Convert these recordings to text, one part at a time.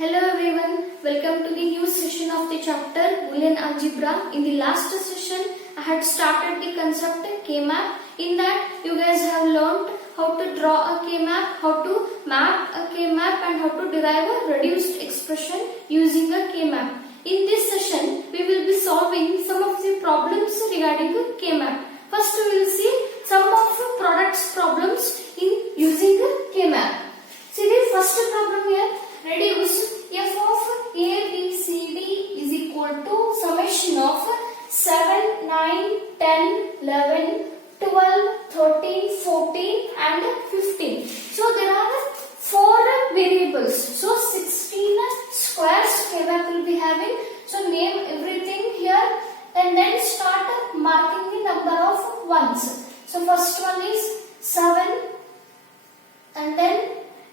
Hello everyone, welcome to the new session of the chapter Boolean Algebra. In the last session, I had started the concept K-map. In that, you guys have learned how to draw a K-map, how to map a K-map and how to derive a reduced expression using a K-map. In this session, we will be solving some of the problems regarding a K-map. First, we will see some of products problems in using a K-map. See the first problem here. Reduce f of a, b, c, d is equal to summation of 7, 9, 10, 11, 12, 13, 14 and 15. So there are 4 variables. So 16 squares K-map will be having. So name everything here and then start marking the number of ones. So first one is 7 and then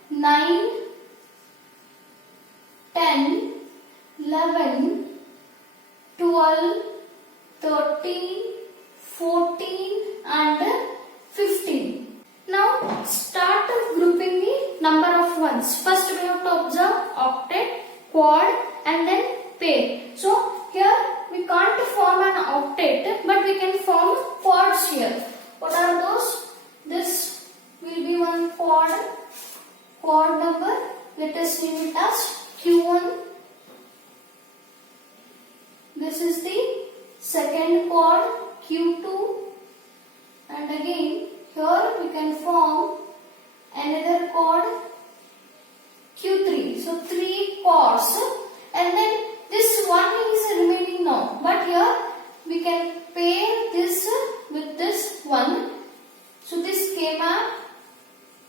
9, 10, 11, 12, 13, 14 and 15. Now start grouping the number of ones. First we have to observe octet, quad and then pair. So here we can't form an octet but we can form quads here. What are those? This will be one quad number. Let us name it as Q1. This is the second quad Q2 and again here we can form another quad Q3. So 3 quads and then this one is remaining now, but here we can pair this with this one. So this K-map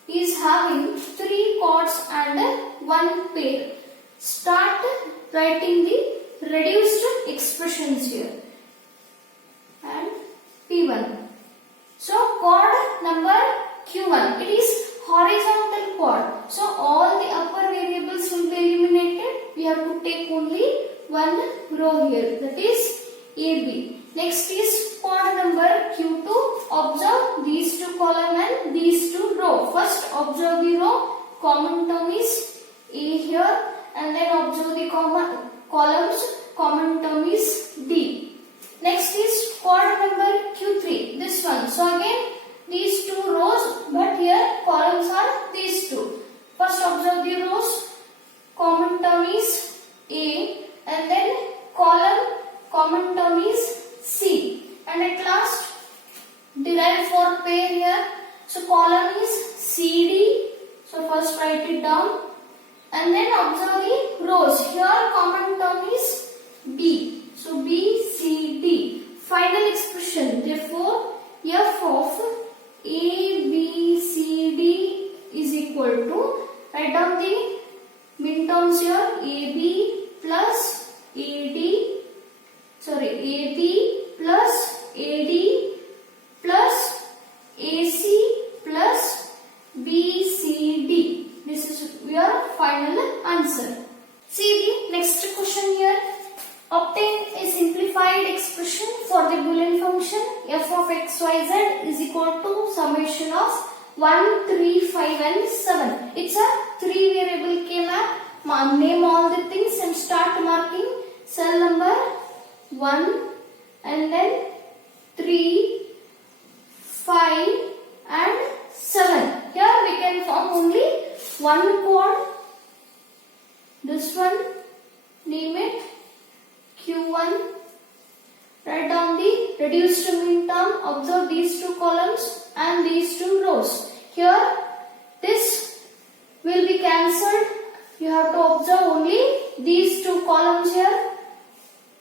is having 3 quads and 1 pair. Start writing the reduced expressions here and P1. So quad number Q1, it is horizontal quad. So all the upper variables will be eliminated. We have to take only one row here, that is AB. Next is quad number Q2. Observe these 2 column and these 2 row. First observe the row, common term is A here and then observe the columns, common term is D. Next is quad number Q3, this one. So again these 2 rows but here columns are these 2. First observe the rows, common term is A and then column, common term is C. And at last derive for pair here. So column is CD. So first write it down and then observe the rows. Here common term is B. So B, C, D. Final expression. Therefore f of A, B, C, D is equal to, write down the min terms here, AB plus AD, AB plus AD plus AC plus BCD. This is your final answer. See the next question here. Obtain a simplified expression for the Boolean function f of x, y, z is equal to summation of 1, 3, 5 and 7. It's a 3 variable K-map. Name all the things and start marking cell number 1 and then 3, 5 and 7. Here we can form only one quad. This one, name it Q1. Write down the reduced min term. Observe these 2 columns and these 2 rows. Here this will be cancelled. You have to observe only these 2 columns here.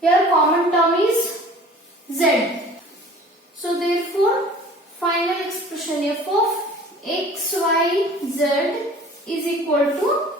Here common term is Z. So therefore final expression f of x, y, z is equal to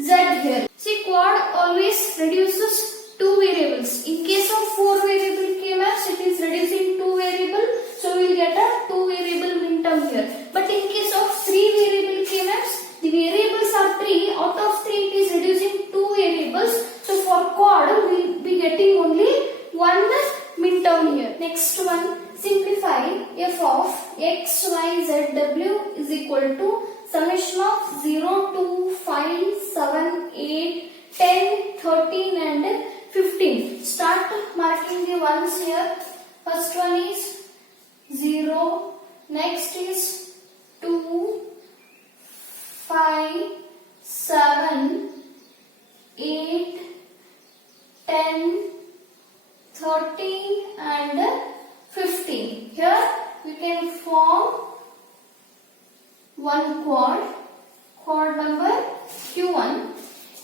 Z here. See, quad always reduces 2 variables. In case of 4 variable K-maps, it is reducing 2 variable. So we will get a 2 variable min term here. But in case of 3 variable K-maps, the variables are 3. Out of 3 it is reducing 2 variables. So for quad we will be getting only 1 min term here. Next one, simplify f of x, y, z, w is equal to summation of 0 to 5, 7, 8, 10, 13 and 15. Start marking the ones here. First one is 0, next is 2, 5, 7, 8, 10, 13 and 15. Here we can form one chord number Q1.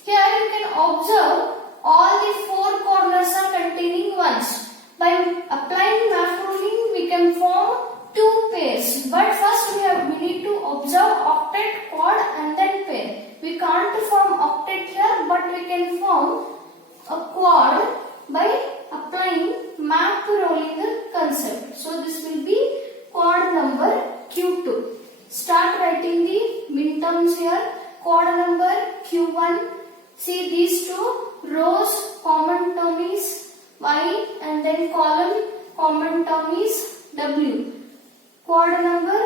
Here you can observe all the four corners are containing ones. By applying map ruling, we can form two pairs. But first we need to observe octet, quad and then pair. We can't form octet here, but we can form a quad by applying map rolling concept. So this will be quad number Q2. Start writing the min terms here. Quad number Q1. See these two rows, common term is Y and then column, common term is W. Quad number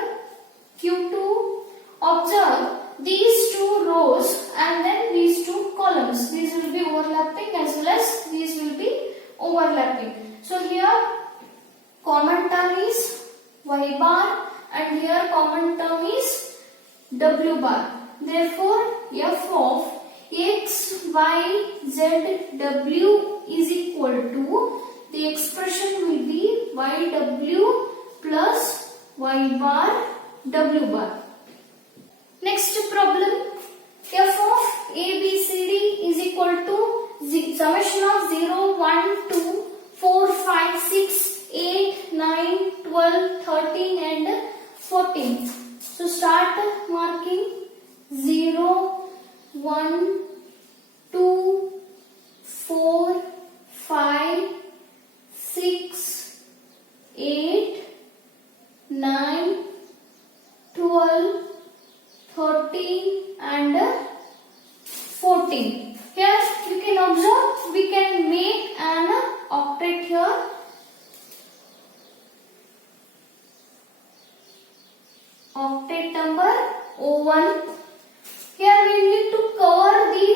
Q2. Observe these two rows and then these two columns. These will be overlapping as well as these will be overlapping. So here common term is Y bar and here common term is W bar. Therefore, f of x, y, z, w is equal to, the expression will be yw plus y bar, w bar. Next problem, f of a, b, c, d is equal to summation of 0, 1, 2, 4, 5, 6, 8, 9, 12, 13 and 14. So start marking 0, 1, 2, 4, 5, 6, 8, 9, 12, 13 and 14. Here you can observe we can make an octet here. Octet number 01. Here we need to cover the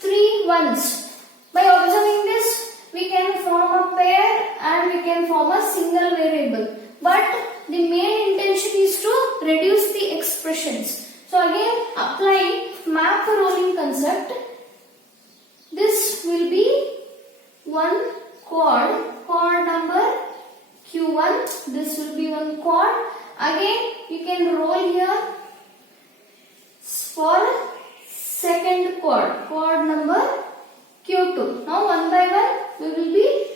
three ones. By observing this, we can form a pair and we can form a single variable. But the main intention is to reduce the expressions. So again, applying map rolling concept, this will be one chord number Q1. This will be one chord. Again, you can roll here for second chord number Q2. Now one by one we will be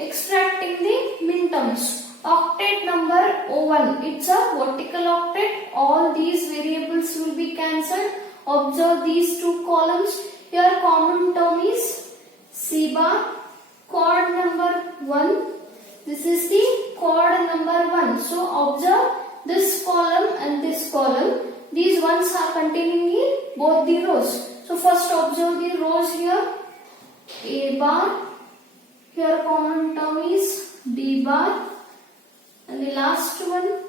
extracting the min terms. Octet number 01. It's a vertical octet. All these variables will be cancelled. Observe these two columns. Here common term is C bar. Chord number 1. This is the chord number 1. So observe this column and this column. These ones are containing in both the rows. So first observe the rows here. A bar. Here common term is D bar. And the last one,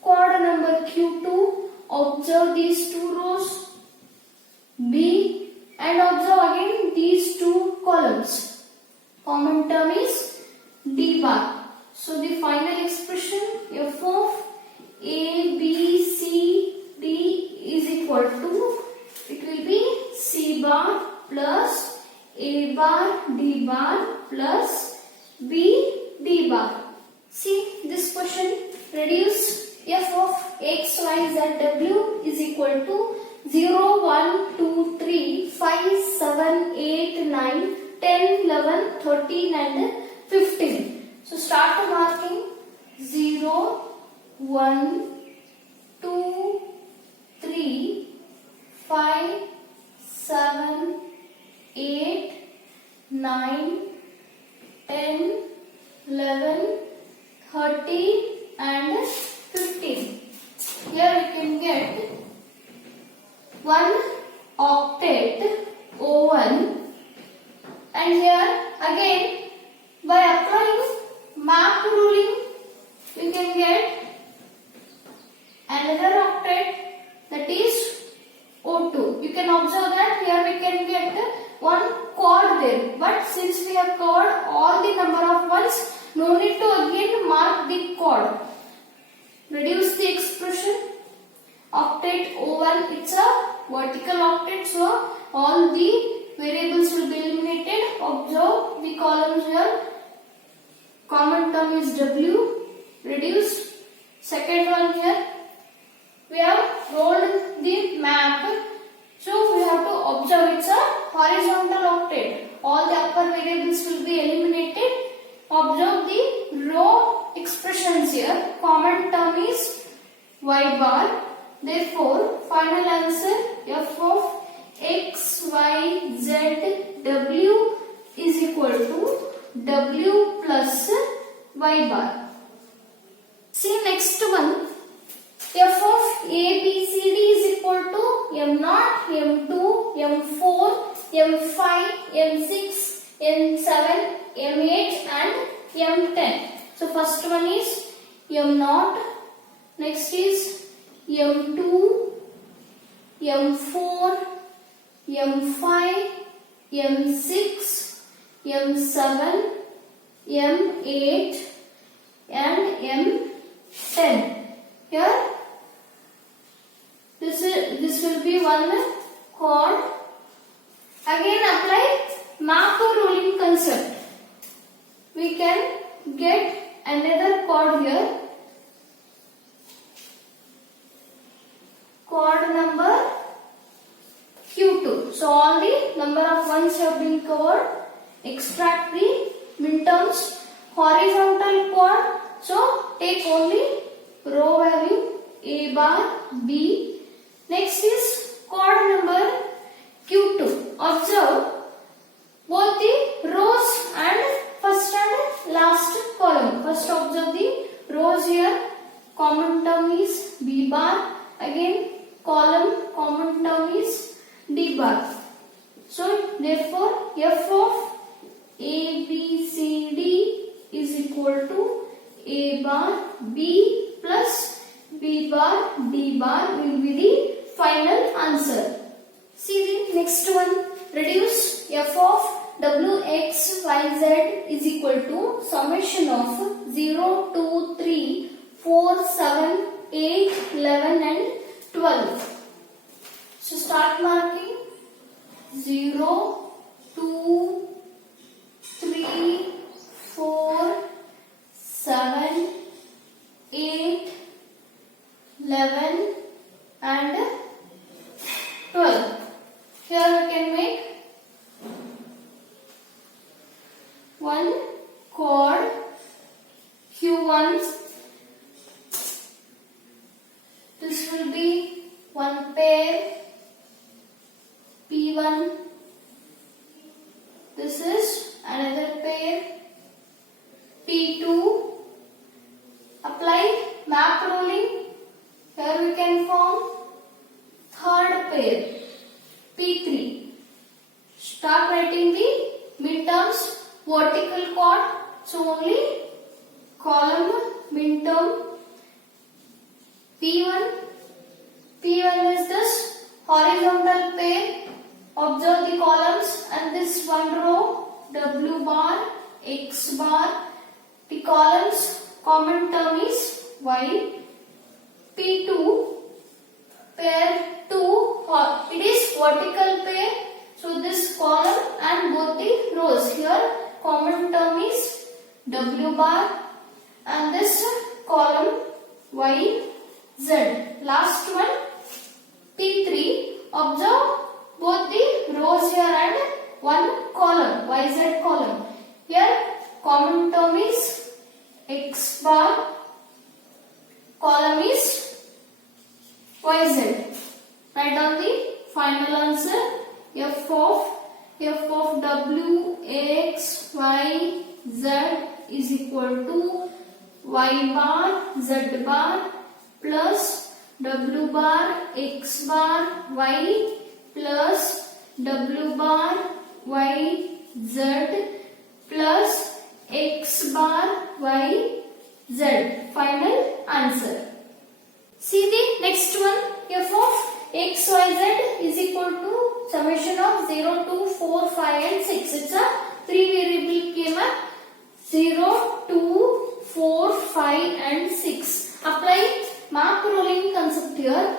chord number Q2. Observe these two rows. B. And observe again these two columns. Common term is D bar. So the final expression f of A, B, C, D is equal to, it will be C bar plus A bar, D bar plus B, D bar. See this question, reduce f of x, y, z, w is equal to 0, 1, 2, 3, 5, 7, 8, 9, 10, 11, 13 and 15. So start marking 0, 1, 2, 3, 5, 7, 8, 9, 10, 11, 13 and 15. Here we can get one octet O1, and here again by applying map ruling you can get another octet, that is O2. You can observe that here we can get one chord there. But since we have covered all the number of ones, no need to again mark the chord. Reduce the expression. Octet O1, it's a vertical octet, so all the variables will be eliminated. Observe the columns here. Common term is W. Reduce. Second one here. We have rolled the map. So we have to observe it's a horizontal octet. All the upper variables will be eliminated. Observe the row expressions here. Common term is Y bar. Therefore, final answer f of x, y, z, w is equal to w plus y bar. See next one. F of A, B, C, D is equal to M0, M2, M4, M5, M6, M7, M8 and M10. So first one is M0, next is M2, M4, M5, M6, M7, M8 and M10. Here this will be one chord. Again apply macro rolling concept. We can get another chord here. Chord number Q2. So all the number of ones have been covered. Extract the midterms. Horizontal chord. So take only row value A bar, B. Next is chord number Q2. Observe both the rows and first and last column. First observe the rows here. Common term is B bar. Again column common term is D bar. So therefore f of A, B, C, D is equal to A bar, B plus B bar, D bar will be the final answer. See the next one. Reduce f of W, X, Y, Z is equal to summation of 0, 2, 3, 4, 7, 8, 11 and 12. So start marking 0, 2, 3, 4, 7, 8, 11 and 12. Here we can make one chord Q1. This will be one pair P1. This is another pair P2. Apply map rolling. Here we can form third pair P3. Start writing the midterms. Vertical chord. So only column midterm P1. P1 is this horizontal pair. Observe the columns and this one row W bar, X bar. The columns common term is Y. P2 pair 2. It is vertical pair. So this column and both the rows here common term is W bar and this column Y, Z. Last one P3. Observe both the rows here and one column YZ column. Here common term is X bar, column is YZ. Write down the final answer. F of W, X, Y, Z is equal to Y bar, Z bar plus W bar, X bar, Y plus W bar, Y, Z plus X bar, Y, Z. Final answer. See the next one. F of X, Y, Z 0, 2, 4, 5 and 6. It's a 3 variable schema. 0, 2, 4, 5 and 6. Apply map rolling concept here.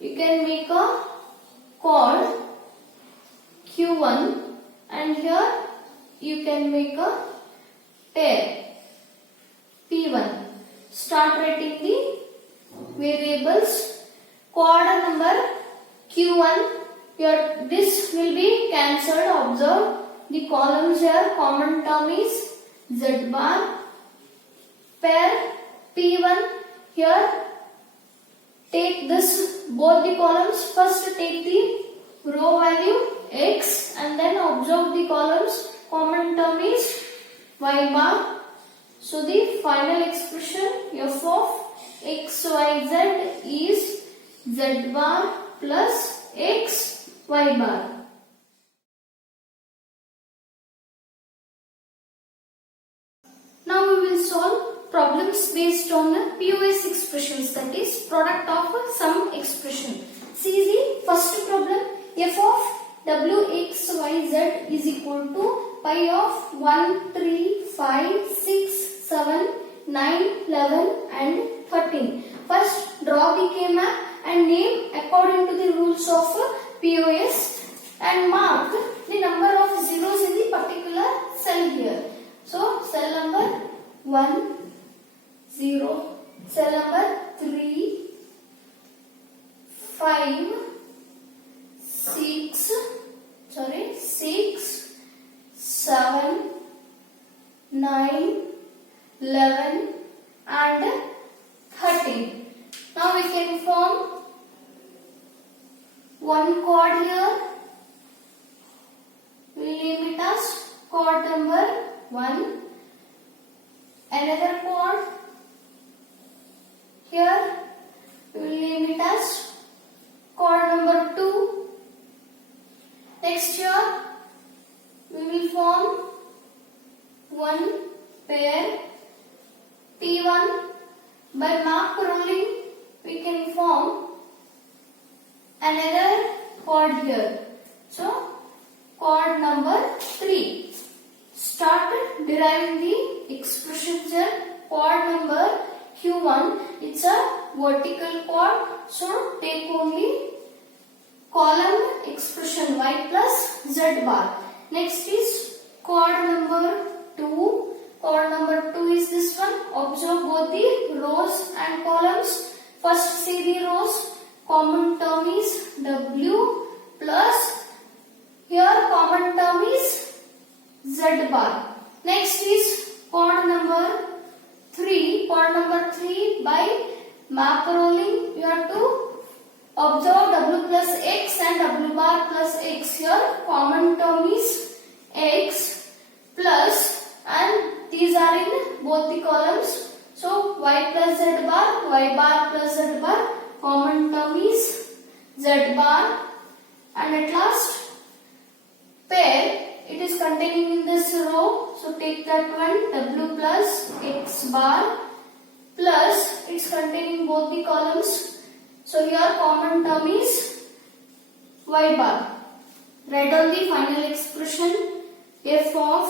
You can make a chord Q1 and here you can make a pair P1. Start writing the variables. Chord number Q1. This will be cancelled. Observe the columns here. Common term is Z bar. Pair P1. Here take this both the columns. First take the row value X and then observe the columns. Common term is Y bar. So the final expression f of x, y, z is z bar plus x, y bar. Now we will solve problems based on POS expressions, that is product of some expression. See the first problem. F of w, x, y, z is equal to pi of 1, 3, 5, 6, 7, 9, 11 and 13. First draw the K-map and name according to the rules of POS and mark the number of zeros in the particular cell here. So cell number 1, 0, cell number 3, 5, 6, 7, 9, 11 and 13. Now we can form one chord here. We will name it as chord number 1. Another chord here. We will name it as chord number 2. Next here we will form one pair P1. By map rolling we can form another chord here. So chord number 3. Start deriving the expressions here. Chord number Q1, it's a vertical chord, so take only column expression y plus z bar. Next is chord number 2. Chord number 2 is this one. Observe both the rows and columns. First see the rows. Common term is W plus here common term is Z bar. Next is chord number 3. Chord number 3 by map rolling you have to observe W plus X and W bar plus X. Here common term is X plus and these are in both the columns. So y plus z bar, y bar plus z bar, common term is z bar, and at last pair, it is containing in this row. So take that one, w plus x bar plus it's containing both the columns. So here common term is y bar. Write down the final expression. F of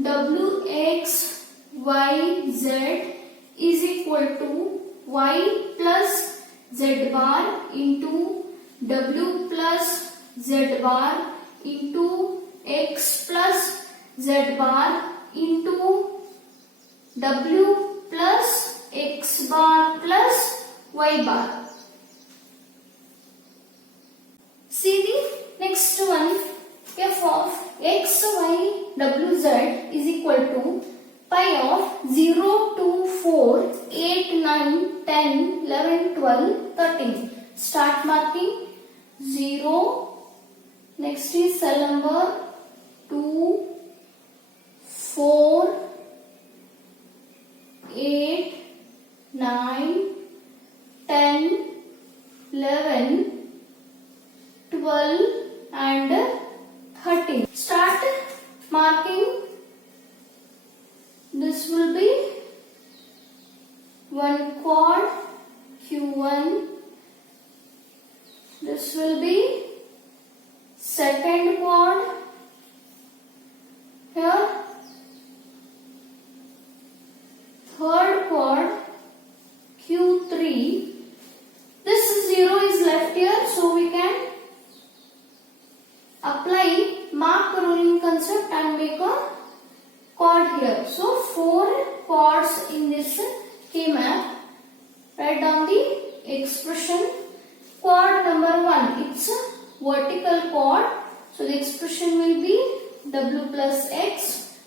w, x, y, z is equal to y plus z bar into w plus z bar into x plus z bar into w plus x bar plus y bar. See the next one. F of x, y, w, z is equal to pi of 0, 2, 4, 8, 9, 10, 11, 12, 13. Start marking 0. Next is cell number 2, 4, 8, 9, 10, 11, 12 and 13. Start marking. This will be one chord Q1. This will be second chord, here third chord, Q3. This 0 is left here, so we can apply mark rolling concept and make a chord here. So 4 chords in this K map. Write down the expression. Chord number 1, it's a vertical chord, so the expression will be W plus X.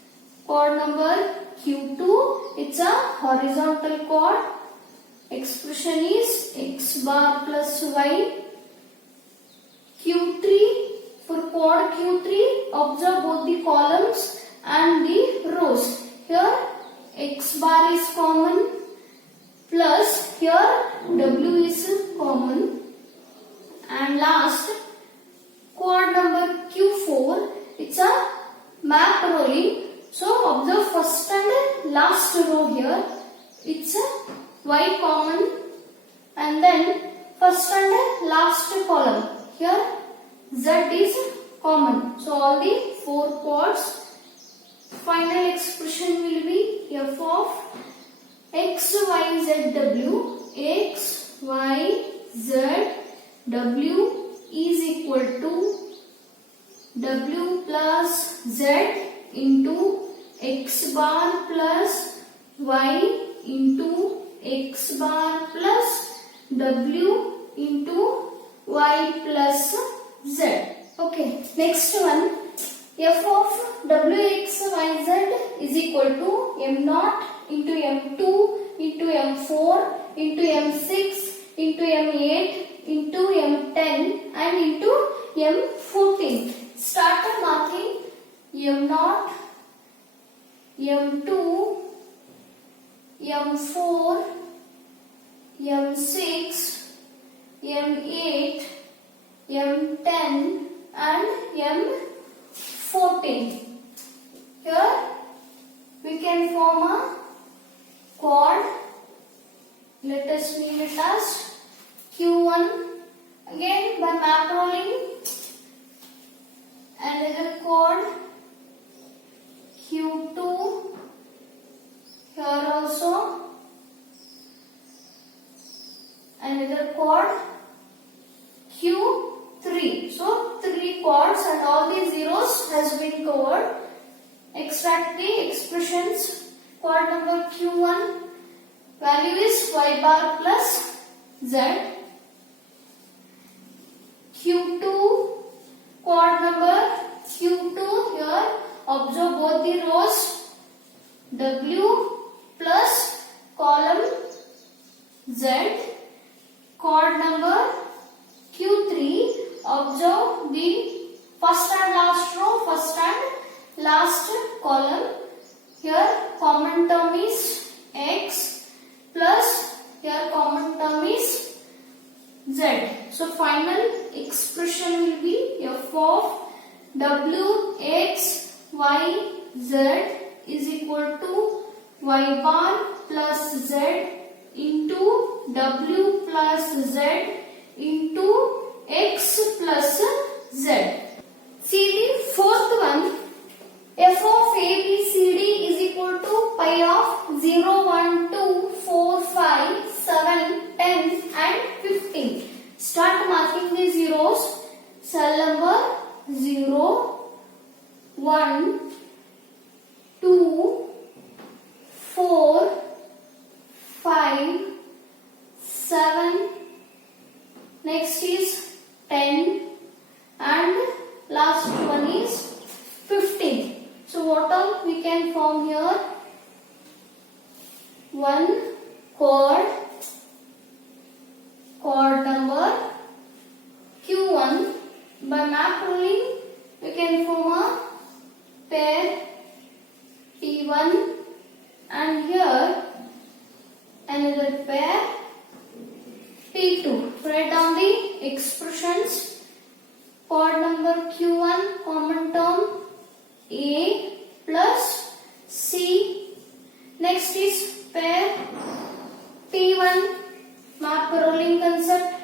Chord number Q2, it's a horizontal chord. Expression is X bar plus Y. Q3, for chord Q3, observe both the columns and the rows. Here X bar is common plus here W is common. And last, chord number Q4, it's a map rolling. So observe first and last row here, it's a Y common, and then first and last column here Z is common. So all the 4 chords. Final expression will be F of X, Y, Z, W. X, Y, Z, W is equal to W plus Z into X bar plus Y into X bar plus W into Y plus Z. Okay, next one. F of Wxyz is equal to M0 into M2 into M4 into M6 into M8 into M10 and into M14. Start marking M0, M2, M4, M6, M8, M10 and M14. Here we can form a chord. Let us name it as Q1. Again by map rolling, another chord Q2. Here also another chord Q3. So 3 chords and all these zeros has been covered. Extract the expressions. Chord number Q1, value is Y bar plus Z. Q2, chord number Q2, here observe both the rows, W plus column Z. Chord number Q3, observe the first and last row, first and last column. Here common term is X plus here common term is Z. So final expression will be F of W X Y Z is equal to Y bar plus Z into W plus Z into X plus Z. See the fourth one. F of ABCD is equal to pi of 0, 1, 2, 4, 5, 7, 10 and 15. Start marking the zeros. Cell number 0, 1, 2, 4, 5, 7. Next is 10 and last one is 15. So what all we can form here? One chord, chord number Q1. By map rolling, we can form a pair P1 and here another pair P2. Write down the expressions. Chord number Q1, common term A plus C. Next is pair P1, map rolling concept.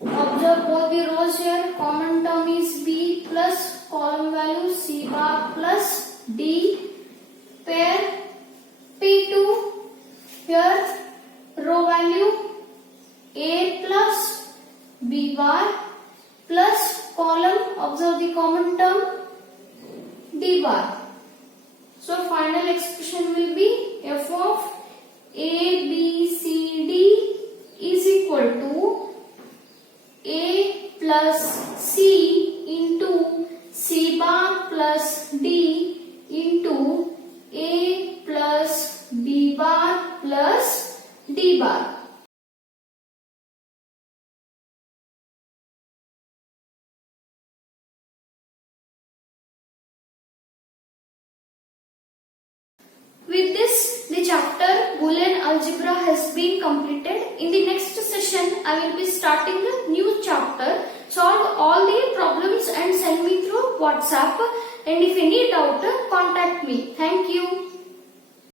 Observe both the the rows here, common term is B plus column value C bar plus D, pair P2, here row value A plus B bar plus column, observe the common term, D bar. So final expression will be f of A, B, C, D is equal to A plus C into C bar plus D into A plus B bar plus D bar. With this, the chapter Boolean algebra has been completed. In the next session, I will be starting a new chapter. Solve all the problems and send me through WhatsApp. And if any doubt, contact me. Thank you.